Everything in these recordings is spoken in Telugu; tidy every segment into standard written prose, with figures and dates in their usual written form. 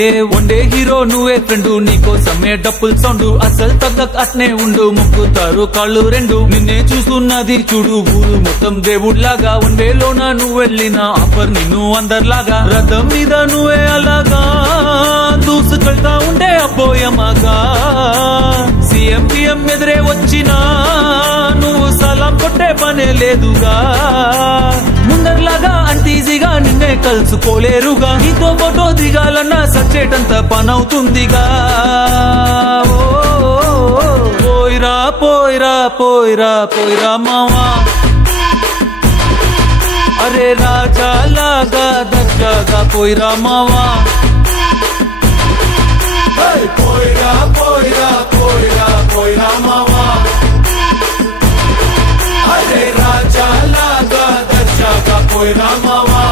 ఏ వన్డే హీరో నువ్వే ఫ్రెండు, నీకోసమే డప్పుల్ సౌండ్, అసలు తగ్గక అట్నే ఉండు, మొక్కుతారు కాళ్ళు రెండు. నిన్నే చూస్తున్నది చూడు ఊరు మొత్తం దేవుళ్లాగా, వన్వేలోన నువ్వు వెళ్ళిన ఆఫర్ నిన్ను అందర్లాగా, రథం మీద నువ్వే అలాగా దూసుకెళ్తా ఉండే అబ్బోయమ్మగా. సీఎం పిఎం ఎదురే వచ్చినా నువ్వు సలాం కొట్టే పనే లేదుగా, ముందర్లాగా అంత ఈజీగా నిన్నే కలుసుకోలేరుగా, నీతో ఫోటో దిగాలన్నా సచ్చేటంత పనవుతుందిగా. పోయిరా పోయిరా పోయిరా పోయిరా మావా, అరే రాజా లాగా దర్జాగా పోయిరా మావా. పోయిరా పోయిరా పోయిరా పోయిరా మావా, అరే రాజా లాగా దర్జాగా పోయిరా మావా.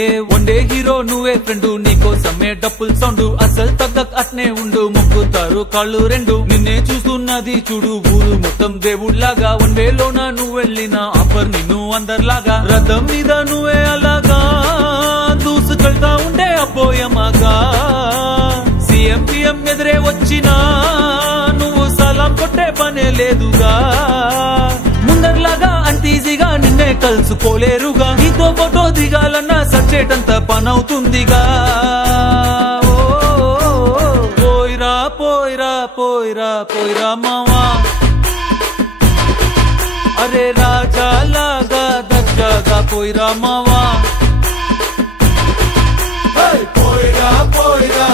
ఏ వన్డే హీరో నువ్వే ఫ్రెండు, నీకోసమే డప్పుల్ సౌండ్, అసలు తగ్గక అట్నే ఉండు, మొక్కుతారు కాళ్ళు రెండు. నిన్నే చూస్తున్నది చూడు ఊరు మొత్తం దేవుళ్లాగా, వన్వేలోన నువ్వు వెళ్ళిన ఆఫర్ నిన్ను అందర్లాగా, రథం మీద నువ్వే అలాగా దూసుకెళ్తా ఉండే అబ్బోయమ్మగా. సీఎం పిఎం ఎదురే వచ్చినా నువ్వు సలాం కొట్టే పనే లేదుగా, ముందర్లాగా అంత ఈజీగా నిన్నే కలుసుకోలేరుగా, నీతో ఫోటో దిగాలన్నా సచ్చేటంత పనవుతుందిగా. పోయిరా పోయిరా పోయిరా పోయిరా మావా, అరే రాజా లాగా దర్జాగా పోయిరా మావా. పోయిరా పోయిరా